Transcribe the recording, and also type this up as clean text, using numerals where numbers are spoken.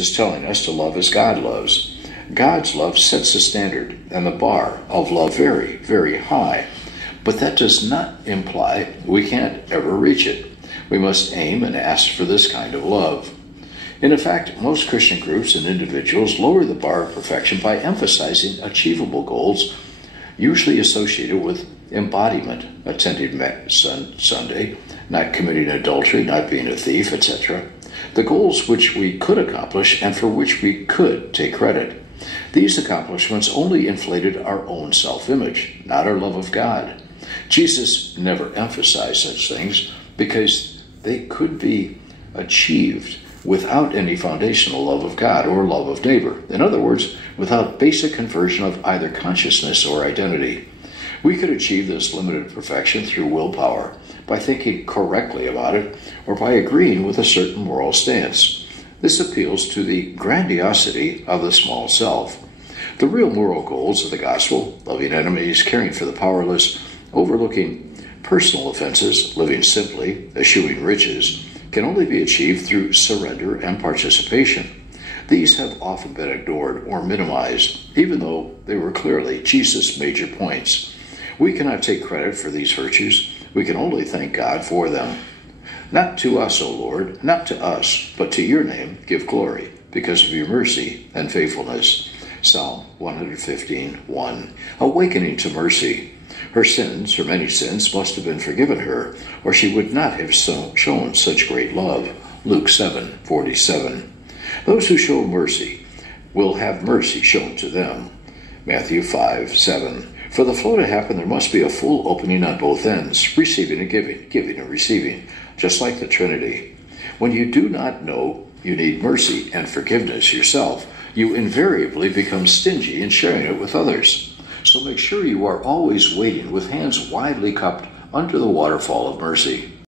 is telling us to love as God loves. God's love sets the standard and the bar of love very, very high. But that does not imply we can't ever reach it. We must aim and ask for this kind of love. In fact, most Christian groups and individuals lower the bar of perfection by emphasizing achievable goals, usually associated with embodiment, attending Sunday, not committing adultery, not being a thief, etc. The goals which we could accomplish and for which we could take credit. These accomplishments only inflated our own self-image, not our love of God. Jesus never emphasized such things because they could be achieved without any foundational love of God or love of neighbor. In other words, without basic conversion of either consciousness or identity. We could achieve this limited perfection through willpower, by thinking correctly about it, or by agreeing with a certain moral stance. This appeals to the grandiosity of the small self. The real moral goals of the gospel, loving enemies, caring for the powerless, overlooking personal offenses, living simply, eschewing riches, can only be achieved through surrender and participation. These have often been ignored or minimized, even though they were clearly Jesus' major points. We cannot take credit for these virtues. We can only thank God for them. Not to us, O Lord, not to us, but to your name give glory, because of your mercy and faithfulness. Psalm 115:1. Awakening to mercy. Her sins, her many sins, must have been forgiven her, or she would not have shown such great love. Luke 7:47. Those who show mercy will have mercy shown to them. Matthew 5:7. For the flow to happen, there must be a full opening on both ends, receiving and giving, giving and receiving, just like the Trinity. When you do not know you need mercy and forgiveness yourself, you invariably become stingy in sharing it with others. So make sure you are always waiting with hands widely cupped under the waterfall of mercy.